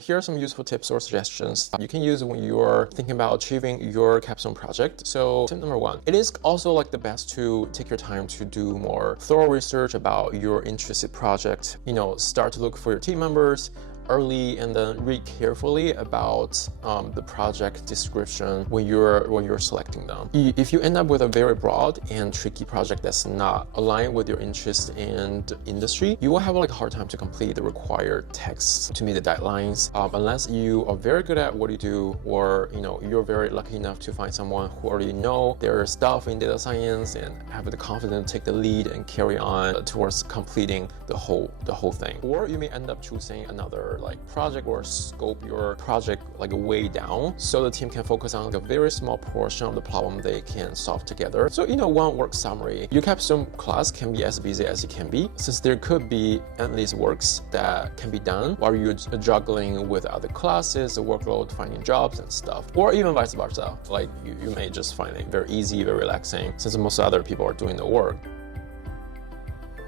Here are some useful tips or suggestions you can use when you're thinking about achieving your capstone project. So tip number one, it is also like the best to take your time to do more thorough research about your interested project. Start to look for your team members early and then read carefully about the project description when you're selecting them. If you end up with a very broad and tricky project that's not aligned with your interest and industry, you will have a hard time to complete the required text to meet the deadlines unless you are very good at what you do, or you're very lucky enough to find someone who already know their stuff in data science and have the confidence to take the lead and carry on towards completing the whole thing. Or you may end up choosing another project or scope your project way down, so the team can focus on a very small portion of the problem they can solve together. So one work summary, your capstone class can be as busy as it can be, since there could be endless works that can be done while you're juggling with other classes, the workload, finding jobs and stuff. Or even vice versa, you may just find it very easy, very relaxing, since most other people are doing the work.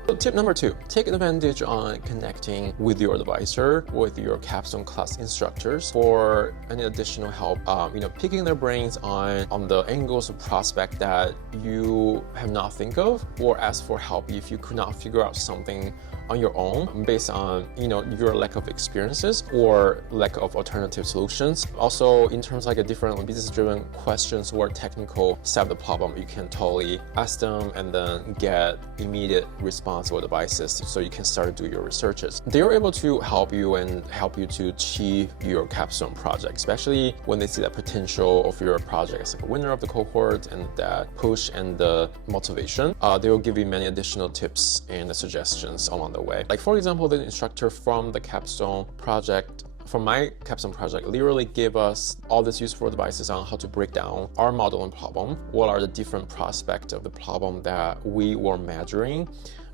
So tip number two, take advantage on connecting with your advisor, with your capstone class instructors for any additional help, picking their brains on the angles of prospect that you have not think of, or ask for help if you could not figure out something on your own based on your lack of experiences or lack of alternative solutions. Also, in terms of different business-driven questions or technical side of the problem, you can totally ask them and then get immediate response or advices, so you can start to do your researches. They are able to help you to achieve your capstone project, especially when they see that potential of your project as a winner of the cohort and that push and the motivation. They will give you many additional tips and suggestions along the way. For example, the instructor from my capstone project literally gave us all these useful advices on how to break down our model and problem. What are the different prospects of the problem that we were measuring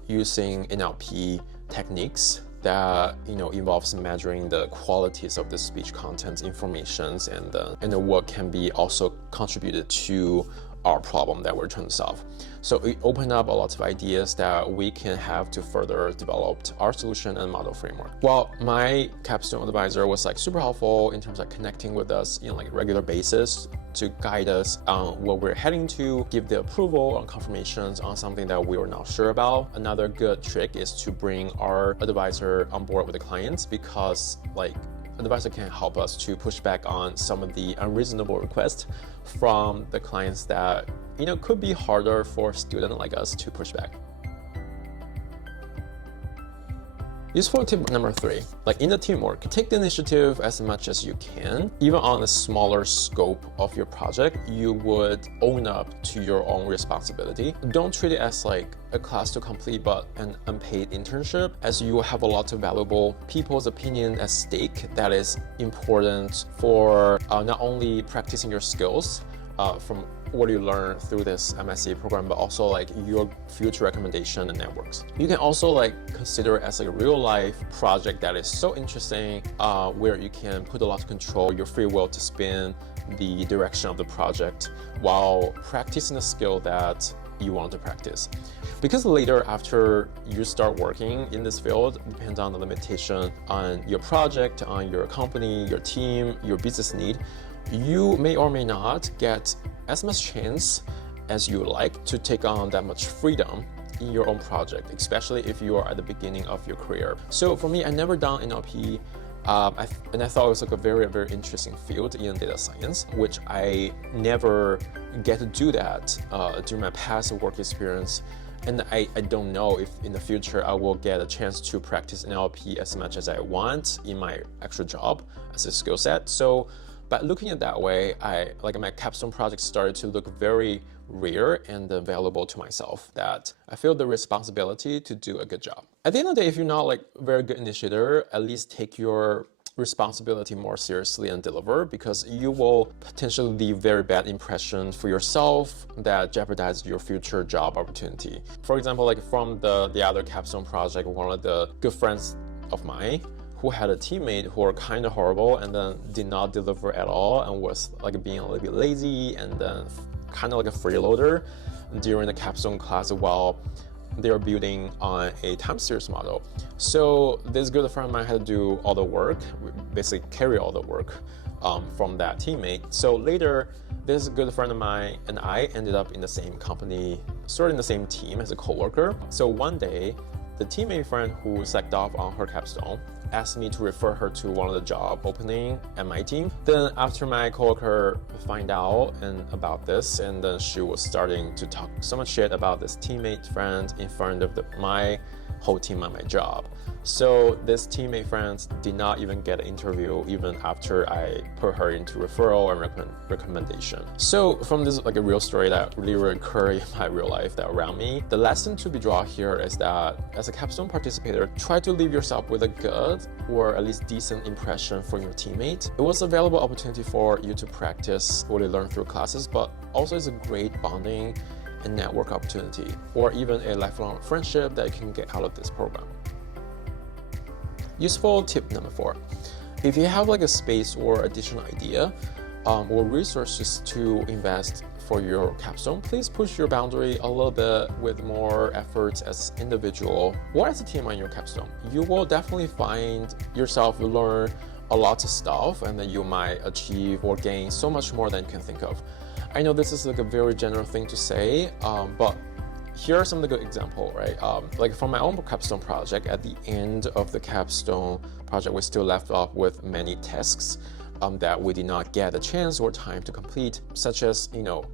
using NLP techniques that involves measuring the qualities of the speech content informations and what can be also contributed to our problem that we're trying to solve. So it opened up a lot of ideas that we can have to further develop our solution and model framework. Well, my capstone advisor was super helpful in terms of connecting with us in regular basis to guide us on what we're heading to, give the approval on confirmations on something that we were not sure about. Another good trick is to bring our advisor on board with the clients, because advisor can help us to push back on some of the unreasonable requests from the clients that could be harder for students like us to push back. Useful tip number three, in the teamwork, take the initiative as much as you can. Even on a smaller scope of your project, you would own up to your own responsibility. Don't treat it as a class to complete but an unpaid internship, as you will have a lot of valuable people's opinion at stake that is important for not only practicing your skills from what you learn through this MScA program, but also your future recommendation and networks. You can also consider it as a real life project that is so interesting, where you can put a lot of control, your free will to spin the direction of the project while practicing the skill that you want to practice. Because later, after you start working in this field, depends on the limitation on your project, on your company, your team, your business need, you may or may not get as much chance as you would like to take on that much freedom in your own project, especially if you are at the beginning of your career. So for me, I never done NLP, and I thought it was a very, very interesting field in data science, which I never get to do that during my past work experience. And I don't know if in the future I will get a chance to practice NLP as much as I want in my actual job as a skill set. So by looking at it that way, my capstone project started to look very rare and valuable to myself, that I feel the responsibility to do a good job. At the end of the day, if you're not a very good initiator, at least take your responsibility more seriously and deliver, because you will potentially leave very bad impression for yourself that jeopardizes your future job opportunity. For example, from the other capstone project, one of the good friends of mine who had a teammate who were kind of horrible and then did not deliver at all and was being a little bit lazy and then kind of a freeloader during the capstone class, while they're building on a time series model. So this good friend of mine had to do all the work, basically carry all the work from that teammate. So later, this good friend of mine and I ended up in the same company, sort of in the same team as a coworker. So one day, the teammate friend who select off on her capstone asked me to refer her to one of the job opening at my team. Then after my coworker find out about this, and then she was starting to talk so much shit about this teammate friend in front of my whole team at my job. So this teammate friend did not even get an interview even after I put her into referral and recommendation. So from this like a real story that really occurred in my real life that around me, the lesson to be drawn here is that as a capstone participator, try to leave yourself with a good or at least decent impression for your teammate. It was a valuable opportunity for you to practice what you learned through classes, but also it's a great bonding and network opportunity, or even a lifelong friendship that you can get out of this program. Useful tip number 4. If you have like a space or additional idea or resources to invest for your capstone, please push your boundary a little bit with more efforts as individual or as a team on your capstone. You will definitely find yourself learn a lot of stuff, and then you might achieve or gain so much more than you can think of. I know this is like a very general thing to say, but here are some of the good examples, right? Like for my own capstone project, at the end of the capstone project, we still left off with many tasks that we did not get a chance or time to complete, such as,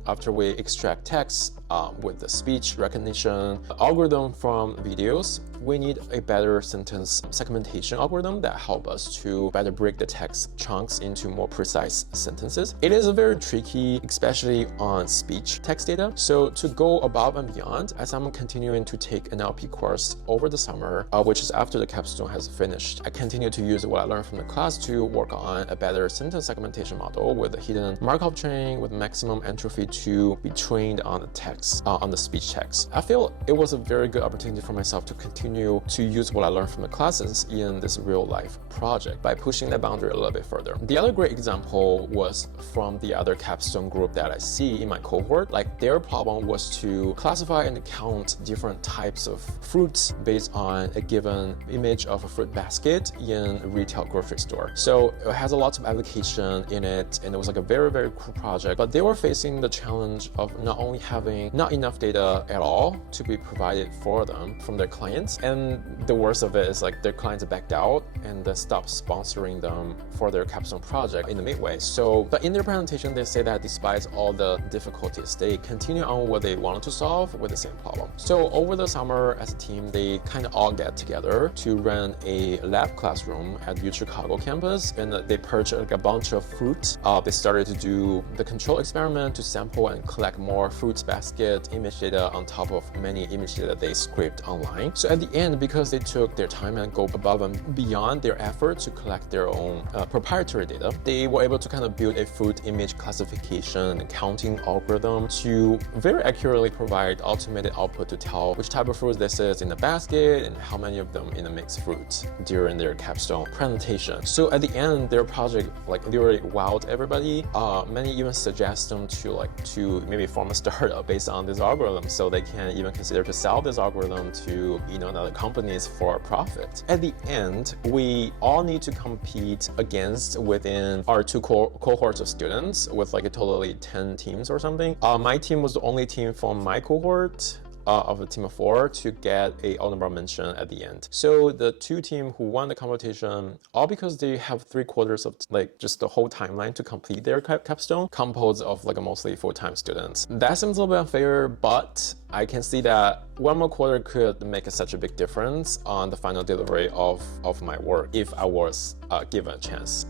after we extract text with the speech recognition algorithm from videos, we need a better sentence segmentation algorithm that help us to better break the text chunks into more precise sentences. It is very tricky, especially on speech text data. So to go above and beyond, as I'm continuing to take an NLP course over the summer, which is after the capstone has finished, I continue to use what I learned from the class to work on a better sentence segmentation model with a hidden Markov chain with maximum entropy to be trained on the text, on the speech text. I feel it was a very good opportunity for myself to continue to use what I learned from the classes in this real life project by pushing that boundary a little bit further. The other great example was from the other capstone group that I see in my cohort. Like their problem was to classify and count different types of fruits based on a given image of a fruit basket in a retail grocery store. So it has a lot of application in it, and it was like a very, very cool project, but they were facing the challenge of not only having not enough data at all to be provided for them from their clients, and the worst of it is like their clients backed out and they stopped sponsoring them for their capstone project in the midway. So, but in their presentation, they say that despite all the difficulties, they continue on what they wanted to solve with the same problem. So over the summer as a team, they kind of all get together to run a lab classroom at UChicago campus, and they purchased like a bunch of fruit. They started to do the control experiment to sample and collect more fruits basket image data on top of many image data they scraped online. So at the end, because they took their time and go above and beyond their effort to collect their own proprietary data, they were able to kind of build a food image classification and counting algorithm to very accurately provide automated output to tell which type of fruit this is in the basket and how many of them in the mixed fruit during their capstone presentation. So at the end, their project like literally wowed everybody. Many even suggest them to maybe form a startup based on this algorithm, so they can even consider to sell this algorithm to other companies for profit. At the end, we all need to compete against within our two cohorts of students with like a totally 10 teams or something. My team was the only team from my cohort of a team of 4 to get a honorable mention at the end. So the two teams who won the competition, all because they have 3/4 of like just the whole timeline to complete their capstone, composed of like a mostly full-time students. That seems a little bit unfair, but I can see that one more quarter could make such a big difference on the final delivery of my work if I was given a chance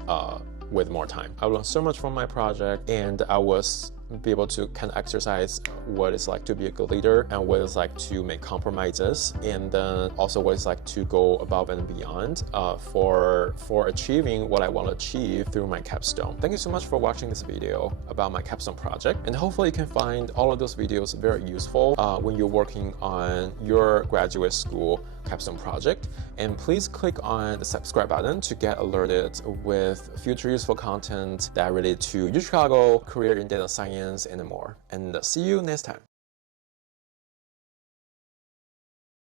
with more time. I learned so much from my project, and I was be able to kind of exercise what it's like to be a good leader and what it's like to make compromises, and then also what it's like to go above and beyond for achieving what I want to achieve through my capstone. Thank you so much for watching this video about my capstone project, and hopefully you can find all of those videos very useful when you're working on your graduate school capstone project. And please click on the subscribe button to get alerted with future useful content that related to UChicago, career in data science, and more. And see you next time.